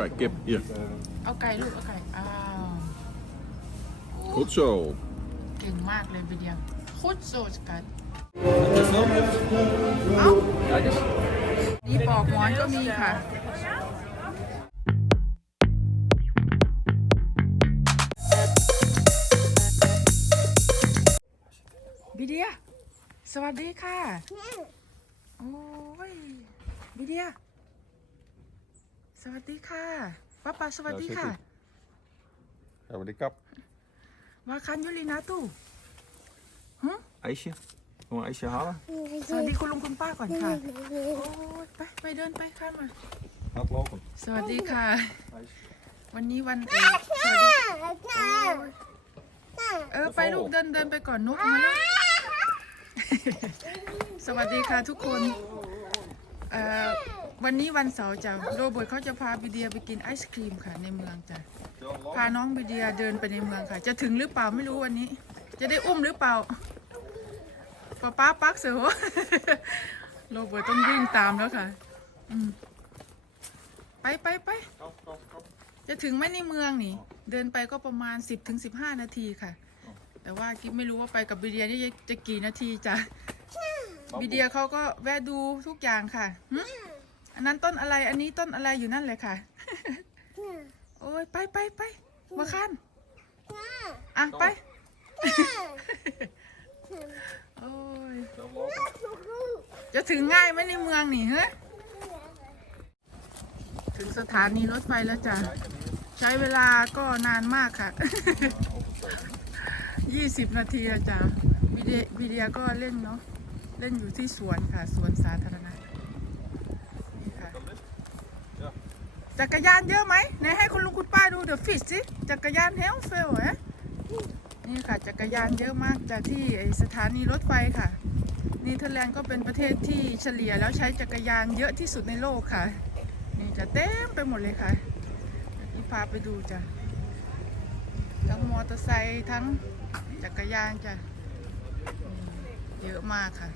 Kijk, kip. Hier. เอาไก่ลูกเอาไก่อ้าว Goed zo. เก่งมากเลยวิเดียคุดโซสกัด Kijk eens. นี่ปอกหมอนก็มีค่ะ บิเดีย สวัสดีค่ะ โอ้ย บิเดีย สวัสดีค่ะป้าป้าสวัสดีค่ะ Gaan we de kap. มาคันยุลินาตู้ IJsje. Kom een ijsje halen. สวัสดีคุณลุงคุณป้าก่อนค่ะ โอ้ยไปไปเดินไปข้ามมา Hardlopen. สวัสดีค่ะวันนี้วันเอกสวัสดีเออไปลูกเดินเดินไปก่อนนุกมาแล้ว สวัสดีค่ะทุกคน เอ่อ วันนี้วันเสาร์จ้ะโรเบิร์ตเขาจะพาบิเดียไปกินไอศครีมค่ะในเมืองจ้ะพาน้องบิเดียเดินไปในเมืองค่ะ จะถึงหรือเปล่าไม่รู้วันนี้ จะได้อุ้มหรือเปล่าป้าป้าปักเสือโรเบิร์ตต้องวิ่งตามแล้วค่ะอืมไปไปไปจะถึงไหมในเมืองนี่ เดินไปก็ประมาณ 10ถึง15นาทีค่ะ แต่ว่ากิ๊บไม่รู้ว่าไปกับบีเดียนี่จะจะกี่นาทีจ้ะบีเดียเขาก็แวะดูทุกอย่างค่ะหึ อันนั้นต้นอะไร อันนี้ต้นอะไรอยู่นั่นเลยค่ะ โอ้ยไปไปไปมาคันอะไป โอ้ย จะถึงง่ายไหมในเมืองนี่เฮ้ถึงสถานีรถไฟแล้วจ้ะ ใช้เวลาก็นานมากค่ะ ยี่สิบนาทีอะจ้ะวิดีวิดียก็เล่นเนาะ เล่นอยู่ที่สวนค่ะ สวนสาธารณะนี่ค่ะ จักรยานเยอะไหมไหนให้คุณลุงคุณป้าดูเดี๋ยวฟิชสิจักรยานเฮลเฟลเอ๊ะนี่ค่ะจักรยานเยอะมากจากที่ไอสถานีรถไฟค่ะนเธอร์แลนด์ก็เป็นประเทศที่เฉลี่ยแล้วใช้จักรยานเยอะที่สุดในโลกค่ะ นี่จะเต็มไปหมดเลยค่ะนี่พาไปดูจ้ะทั้งมอเตอร์ไซค์ทั้งจักรยานจ้ะเยอะมากค่ะ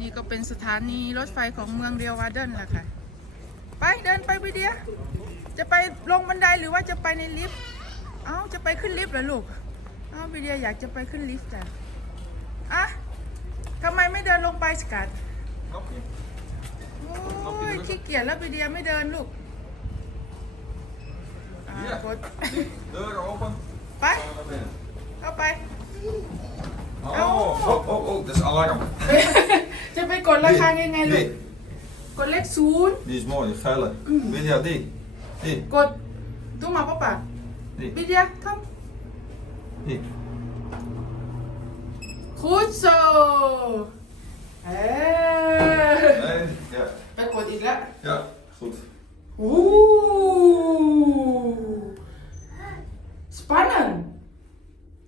นี่ก็เป็นสถานีรถไฟของเมืองเรียววาเดนแหละค่ะ ไปเดินไปไปเดียวจะไปลงบันไดหรือว่าจะไปในลิฟต์ เอ้าจะไปขึ้นลิฟต์เหรอลูก เอ้าวิเดียอยากจะไปขึ้นลิฟต์จ้ะอะทำไมไม่เดินลงไปสกัด Knopje. โอ้ยขี้เกียจแล้ววิเดียไม่เดินลูกอ่ากด Deur open. ไป Gaan we naar binnen. เข้าไป Oh, oh, oh, oh, dat is alarm. จะไปกดราคายังไงลูก Die, กดเลขศูนย์ die is mooi, die felle. Weet je die? Die, กดตู้มาปะปะ die, วิเดียท die. ำคูโซเออ Nee, ja. ไปกดอีกแล้ว Ja, goed. โอ้สปันนัน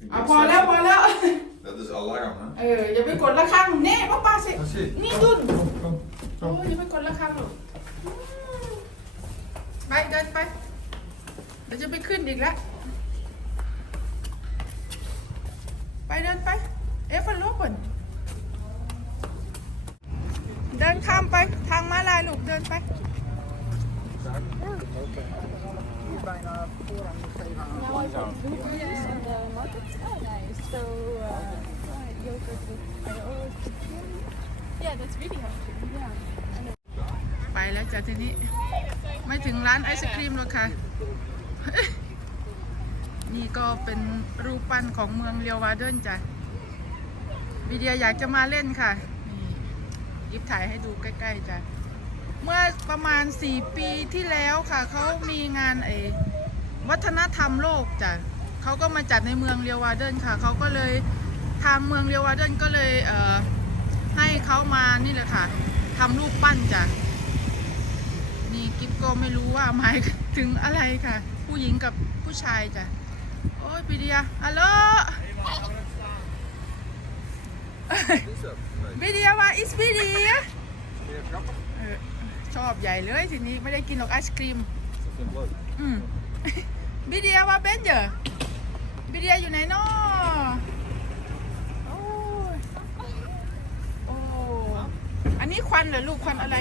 Ik อะ denk พอแล้วพอ zes. แล้ว Dat is alarm, hè? เอออย่าไปกดระฆังเน่ป้าป้าสิ Dat zie นี่ดุน Kom, kom, โอ้ยอย่าไปกดระฆังหรอกไปเดินไปเดี๋ยวจะไปขึ้นอีกแล้ว ไปเดินไป เอฟฟันโลก่อนเดินข้ามไปทางม้าลายลูกเดินไป China, four and five and one pound. Yeah. And the markets are nice. So, uh, yogurt with oils. Yeah, that's really healthy. Yeah. ไปแล้วจ้ะทีนี้ ไม่ถึงร้านไอศครีมหรอกค่ะ นี่ก็เป็นรูปปั้นของเมืองเรียววาเดินจ้ะวิเดียอยากจะมาเล่นค่ะนี่ยิบถ่ายให้ดูใกล้ ๆจ้ะเมื่อประมาณ 4 ปีที่แล้วค่ะ เขามีงานไอ วัฒนธรรมโลกจ้ะเขาก็มาจัดในเมืองเรียววาเดนค่ะเขาก็เลยทางเมืองเรียววาเดนก็เลยเอ่อให้เขามานี่แหละค่ะทำรูปปั้นจ้ะนี่กิ๊บก็ไม่รู้ว่าหมายถึงอะไรค่ะ ผู้หญิงกับผู้ชายจ้ะโอ้ยปีเดียฮัลโหลปีเดียว่าอิสปีเดียชอบใหญ่เลยทีนี้ไม่ได้กินหรอกไอศครีมอืม บิเดียว่าเบนเจอบิเดียอยู่ไหนนาะโอ้ยโอ้อันนี้ควันเหรอลูกควันอะไร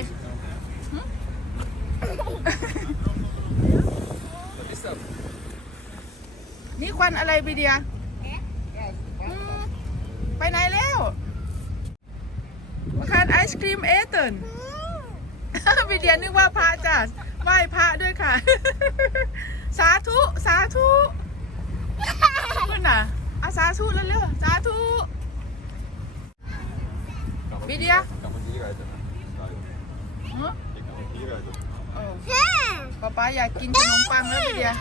นี่ควันอะไรบิเดียไปไหนแล้วมาคานไอศครีมเอเตินบิเดียนึกว่าพระจัดไหว้พระด้วยค่ะ สาธุ สาธุคุณน่ะอาสาธุแล้วเร็วๆสาธุบีเดีย Kan man hier rijden? ฮะ Ik kan hier rijden. เออป๊าป๊าอยากกินขนมปังแล้วบีเดีย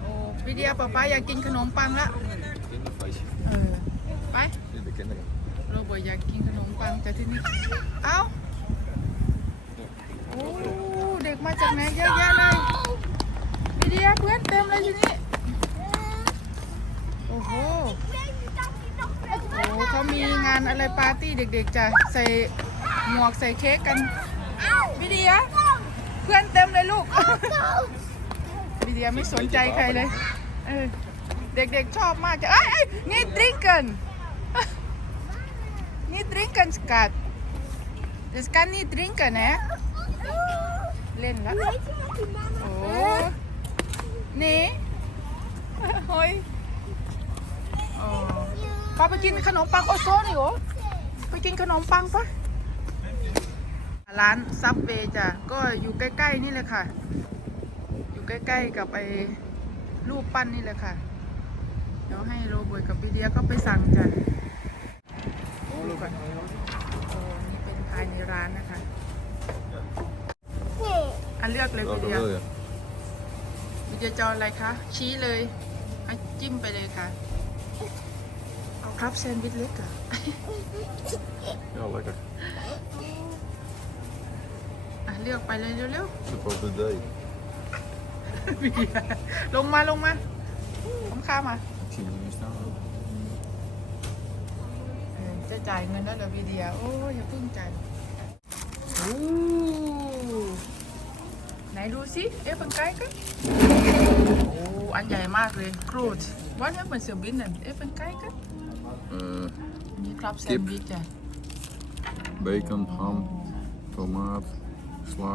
โอ้บีเดียป๊าป๊าอยากกินขนมปังแล้ว Kinderfeestje. เออ ไป Dit de kinderen. โรเบิร์ตอยากกินขนมปังแต่ที่นี่ เอ้า โอ้ เด็กมาจากไหนเยอะแยะเลย บีเดียเพื่อนเต็มเลยทีนี้โอ้โหโอ้เขามีงานอะไรปาร์ตี้เด็กๆจะใส่หมวกใส่เค้กกันบีเดียเพื่อนเต็มเลยลูกบีเดียไม่สนใจใครเลยเออเด็กๆชอบมากจะเอ้ยเอ้ยนี่ดริงกันนี่ดริงกันสกัดสกัดนี่ดริงกันนะเล่นละโอ้นี่โอ้ยโอ้ป้าไป กินขนมปังโอโซนี่โอไปกินขนมปังปะร้านซับเวจ้ะก็อยู่ใกล้ ๆ นี่เลยค่ะ อยู่ใกล้ ๆ กับไอ้รูปปั้นนี่เลยค่ะ เดี๋ยวให้โรเบิร์ตกับบีเดียก็ไปสั่งจ้ะดูก่อนโอ้นี่เป็นภายในร้านนะคะอันเลือกเลยบี Welke เดีย wil je? บีเดียจะเอาอะไรคะชี้เลยเอาจิ้มไปเลยค่ะ เอาครับแซนด์วิชเล็กเหรอะ Ja, lekker. อะเลือกไปเลยเร็ว Sip of the day. ๆบีเดียลงมาลงมาผมข้ามมา Ik zie hem niet staan. เออจะจ่ายเงินแล้วเหรอบีเดียโอ้ยอย่าเพิ่งจ่ายโอ้ไหนดูสิเอ๊ะเป็นไก่กันโอ้อันใหญ่มากเลยครูดวันนี้เป็นเสือบินนั่นเอ๊ะเป็นไก่กัน Eh, มีครับแซนด์วิชจ้ะ bacon, ham, tomaat, sla,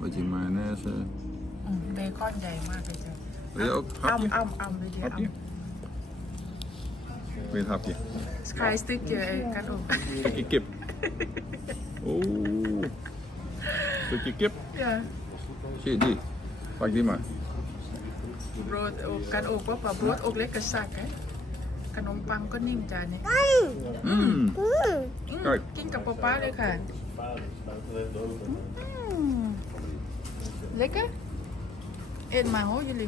beetje mayonaise. อืมเบคอนใหญ่มากเลยจ้ะ Wil je ook อ้ำ hapje? อ้ำอ้ำบีเดียอ้ Hapje? Wil je het hapje? ำสกายสติ๊กเจอไอ้กันอก Stukje kip. Oeh. Stukje kip. เดี๋ยว Zie je die? Pak die maar. โรดอกกันอกว่ ขนมปังก็นิ่มจ้าเนี่ย Mmm. อืมใช่กินกับป๊าป๊าเลยค่ะอืมเล็กอะเอ็นมาโหยูริ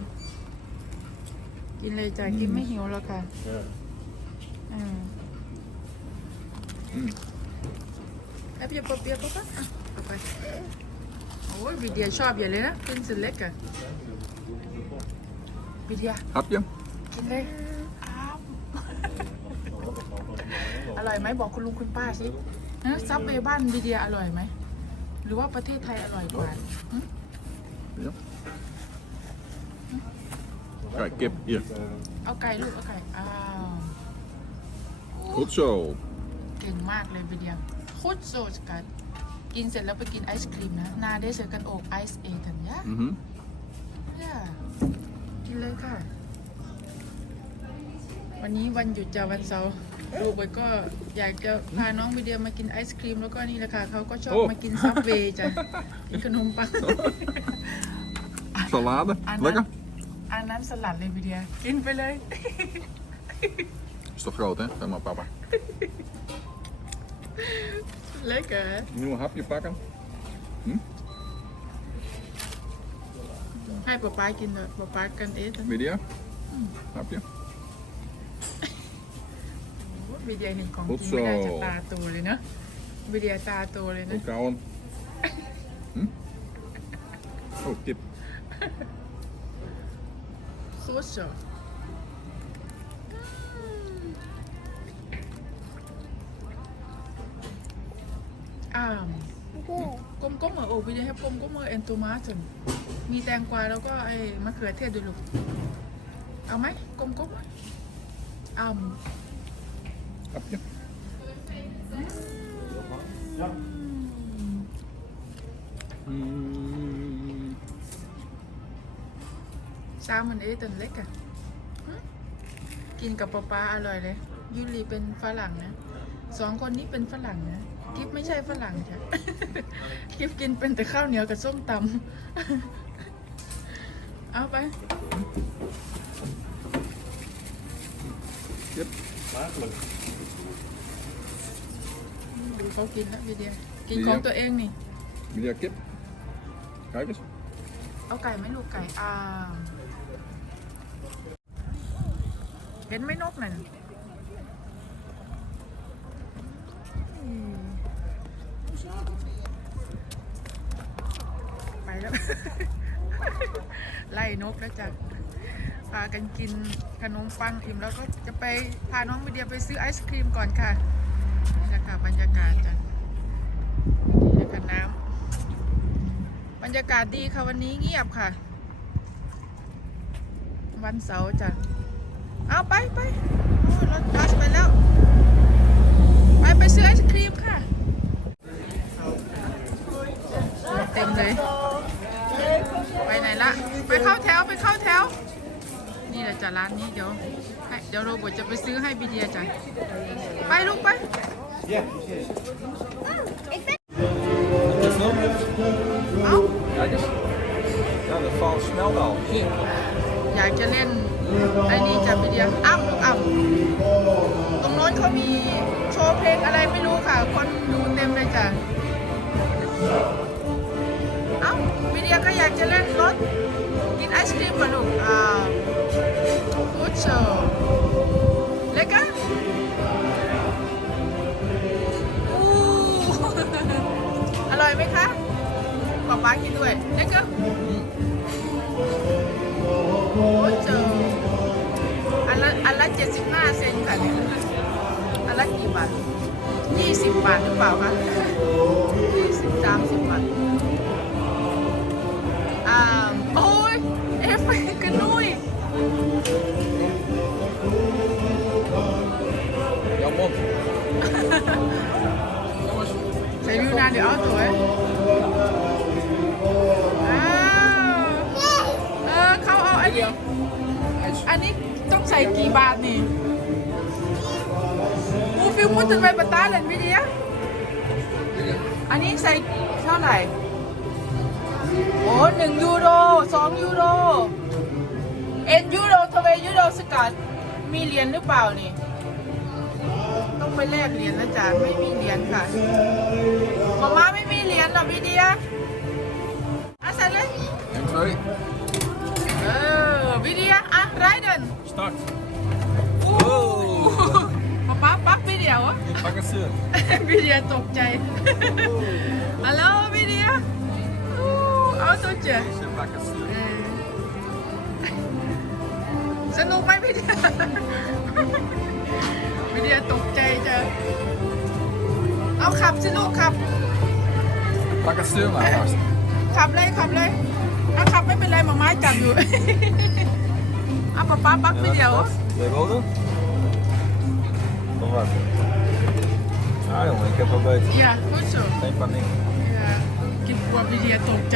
กินเลยจ้ะกินไม่หิวแล้วค่ะอืม Mm. Heb je papier, papa? Ah, oké. โอ้ยวิเดียชอบใหญ่เลยนะกินสุดเล็กอะวิเดีย Hapje? กินเลยอ้าวอ ร่อยไหมบอกคุณลุงคุณป้าสิฮะซับเวบ้านวิเดียอร่อยไหม หรือว่าประเทศไทยอร่อยกว่าหึ Ja. Kijk, kip. Hier. เอาไก่ลูกเอาไก่อ้าว Goed zo. เก่งมากเลยวิเดียโคตรโซสกัดกินเสร็จแล้วไปกินไอศครีมนะนาได้เจอกันโอกไอซ์เอทันยะ Mhm. ย่ากินเลยค่ะ วันนี้วันหยุดจากวันเสาร์ ลูกบอยก็อยากจะพาน้องไปเดียมากินไอศครีมแล้วก็นี่แหละค่ะเขาก็ชอบโอ้ มากินซับเวย์จ้ะกินขนมปัง Salade. Ah, Lekker. อันนั้นสลัดเลยไปเดียกินไปเลย Is toch groot, hè? Zeg maar, papa. เล็กเหรอ Nieuw hapje pakken. ให้ป๊าป๊ากินเถอะป๊าป๊ากันเอ๊ะ Media. Hapje. วิเดียเห็นของโอ้จริงไม่ได้โซจะตาโตเลยเนอะวิเดียตาโตเลยนะ Ook houden. Hm? Oh, kip. โคตรสดอ่ามก้มก้มเหมือโอ้วิเดียให้ก้มก้มเหมือเอ็นตูมาสนมีแตงกวาแล้วก็ไอ้มะเขือเทศด้วยลูก เอาไหมก้มก้มอ่า ม Hapje. Mm. ตามมันเอตันเล็กอะหึกินกับปลาปลาอร่อยเลย ยูรีเป็นฝรั่งนะสองคนนี้เป็นฝรั่งนะกิฟไม่ใช่ฝรั่งจ้ะ กิฟกินเป็นแต่ข้าวเหนียวกับส้มตำ เอาไป Yep. Smakelijk. ดูเขากินแล้ว วิเดียกินวิเดียของตัวเองนี่ Meneer Kip. Kijk eens. เอาไก่ไหมลูกไก่อ่าเห็นไหมนกนั่นอืมไปแล้ว ไล่นกแล้วจ้ะพากันกินขนมปังอิ่มแล้วก็จะไปพาน้องวิเดียไปซื้อไอศครีมก่อนค่ะนี่แหละ ค่ะบรรยากาศจ้ะนี่แหละคะน้ำบรรยากาศดีค่ะวันนี้เงียบค่ะ วันเสาร์จ้ะเอาไปไปรถบัสไปแล้ว ไปไปซื้อไอศครีมค่ะเต็มเลย ไปไหนละ ไปเข้าแถวไปเข้าแถว แหละจ้ะร้านนี้เดี๋ยวให้เดี๋ยวโรเบอทจะไปซื้อให้บีเดียจ้ะไปลูกไปเอา Kijk eens. Ja, dat valt snel wel. อยากจะเล่นไอ้นี่จับไปเดียอ้ำลูกอ้ำตรงโน้นเขามีโชว์เพลงอะไรไม่รู้ค่ะ คนดูเต็มเลยจ้ะเอ้าวิเดียก็อยากจะเล่นรถกินไอศครีมกับลูกอ่า ฟูดโชว์เล็กกันอู้อร่อยไหมคะป๊าป๊ากินด้วยเล็กกันโอ้เจออันละอันละเจ็ดสิบห้าเซนค่ะเนี่ยอันละกี่บาทยี่สิบบาทหรือเปล่าคะยี่สิบสามสิบบาทอ่า ใส่วิวนานเดี๋ยวเอาตัวอ้าวเออเขาเอาอันนี้อันนี้ต้องใส่กี่บาทนี่อูฟิลมุดถึงไปปะตาเลยวิเดียอันนี้ใส่เท่าไหร่ โอ้หนึ่งยูโรสองยูโรเอ็นยูโรทเวยูโรสกัดมีเหรียญหรือเปล่านี่ ไปแลกเหรียญนะจ๊ะไม่มีเหรียญค่ะหมอมาไม่มีเหรียญหรอวิเดียอะใส่เลย En twee. เออวิเดียอะไรเดิน Start. ป๊าป๊าปั๊บวิเดียวอะ Pak het ze. วิเดียตกใจฮัลโหลวิเดียอู้เอาตัวเจอ Ze pak het ze. เออสนุกไหมวิเดีย เอาขับสิลูกขับ Pak het ze maar vast. ขับเลยขับเลยเอาขับไม่เป็นไรหมาม้าจับอยู่ เอาป๊าป๊าปั๊บวิเดียว Jij wilde? Of wat? Ah jongen, ik heb wel beter. อย่าพูดสู Geen paniek. อย่ากินกลัววิเดียตกใจ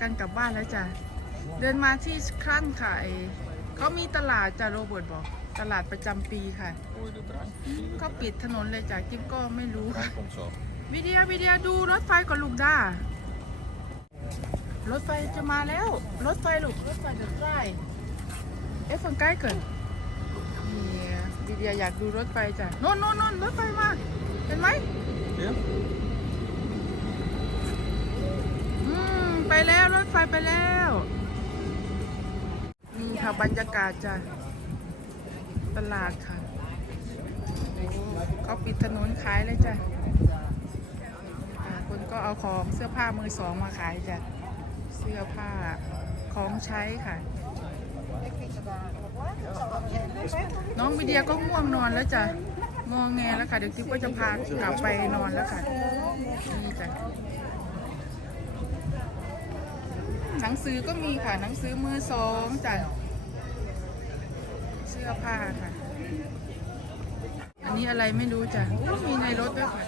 กันกลับบ้านแล้วจ้ะ เดินมาที่ครั้นค่ะไอเขามีตลาดจ้ะโรเบิร์ตบอก ตลาดประจำปีค่ะก็ปิดถนนเลยจ้ะกิ๊บก็ไม่รู้วิดียวิดียดูรถไฟก่อนลูกด้ารถไฟจะมาแล้ว รถไฟลูกรถไฟเดินใกล้เอ๊ะฟังใกล้เกินนี่วิดียอยากดูรถไฟจ้ะโน่นโน่นโน่นรถไฟมาเห็นไหม Ja? อืม ไปแล้วรถไฟไปแล้วนี่ค่ะบรรยากาศจ้ะตลาดค่ะโอ้เขาปิดถนนขายเลยจ้ะอ่าคนก็เอาของเสื้อผ้ามือสองมาขายจ้ะเสื้อผ้าของใช้ค่ะ น้องวิเดียก็ง่วงนอนแล้วจ้ะงอแงแล้วค่ะ เดี๋ยวกิ๊บก็จะพากลับไปนอนแล้วค่ะนี่จ้ะ หนังสือก็มีค่ะ หนังสือมือสองจ้ะเสื้อผ้าค่ะ อันนี้อะไรไม่รู้จ้ะอู้มีในรถด้วยค่ะ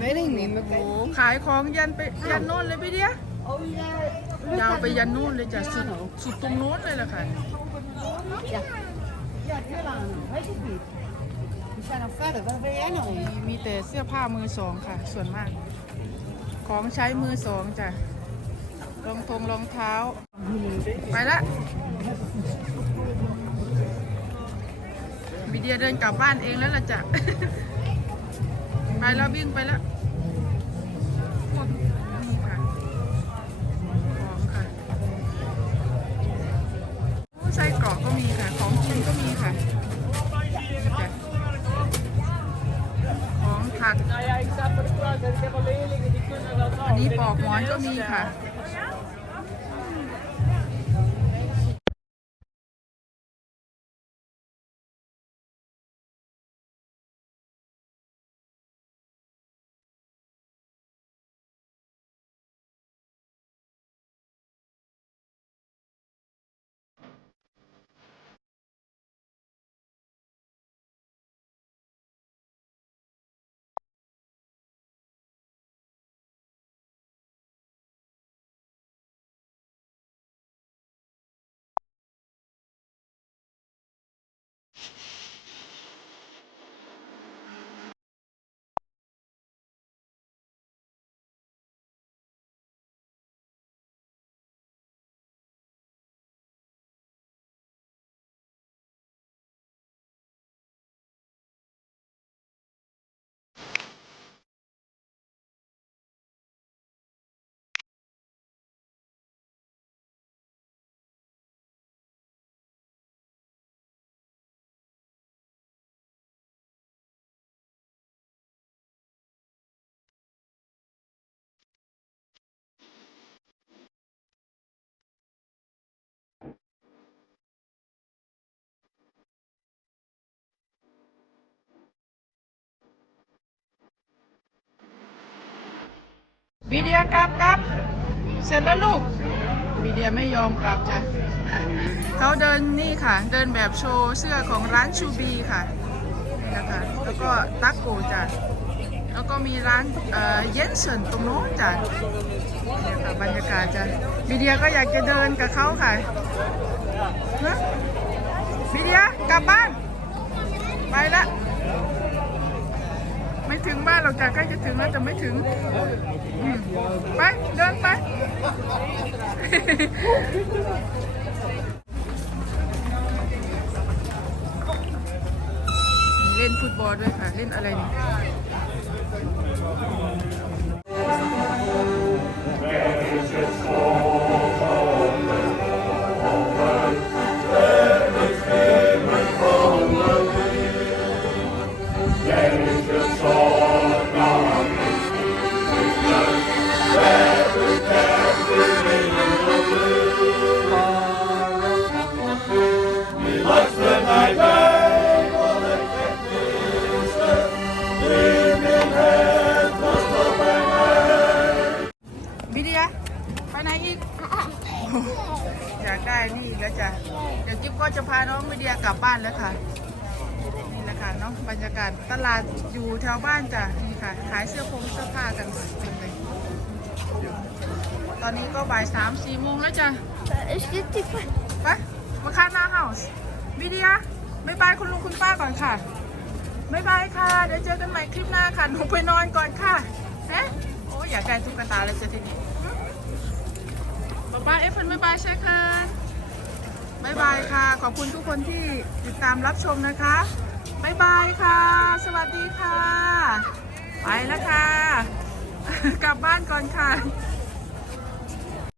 Weet ik niet, maar โอ้ขายของยันไปยันโน่นเลยพี่เดียยาวไปยันโน่นเลยจ้ะสุดสุดตรงโน้นเลยล่ะค่ะ มีมีแต่เสื้อผ้ามือสองค่ะ ส่วนมาก ของใช้มือสองจ้ะรองทงรองเท้า ไปละมีเดียเดินกลับบ้านเองแล้วล่ะจ้ะ ไปแล้ววิ่งไปแล้ว วิเดียกลับกลับ เสร็จแล้วลูกวิเดียไม่ยอมกลับจ้ะเขาเดินนี่ค่ะ เดินแบบโชว์เสื้อของร้านชูบีค่ะนะคะแล้วก็ตักโกจ้ะแล้วก็มีร้านเอ่อเยนเซินตรงโน้นจ้ะเนี่ยค่ะบรรยากาศจ้ะวิเดียก็อยากจะเดินกับเขาค่ะนะวิเดียกลับบ้านไปละ ไม่ถึงบ้านเราจะใกล้จะถึงแล้วจะไม่ถึงไป เดินไป เล่นฟุตบอลด้วยค่ะ เล่นอะไรนี่ บรรยากาศตลาดอยู่แถวบ้านจ้ะนี่ค่ะ ขายเสื้อผงเสื้อผ้ากันเต็มเลย ตอนนี้ก็บ่ายสามสี่โมงแล้วจ้ะ Is dit die ไปมาคาหน้าเฮาส์วิเดียบ๊ายบายคุณลุงคุณป้าก่อนค่ะบ๊ายบายค่ะ เดี๋ยวเจอกันใหม่คลิปหน้าค่ะ หนูไปนอนก่อนค่ะเอ๊ะโอ้ยอยากได้ตุ๊กตาเลยจะทีนี้บ๊ายบายเอฟเฟิลบ๊ายบายใช่ค่ะบ๊ายบายค่ะ ขอบคุณทุกคนที่ติดตามรับชมนะคะ บายบายค่ะ สวัสดีค่ะ ไปแล้วค่ะ กลับบ้านก่อนค่ะ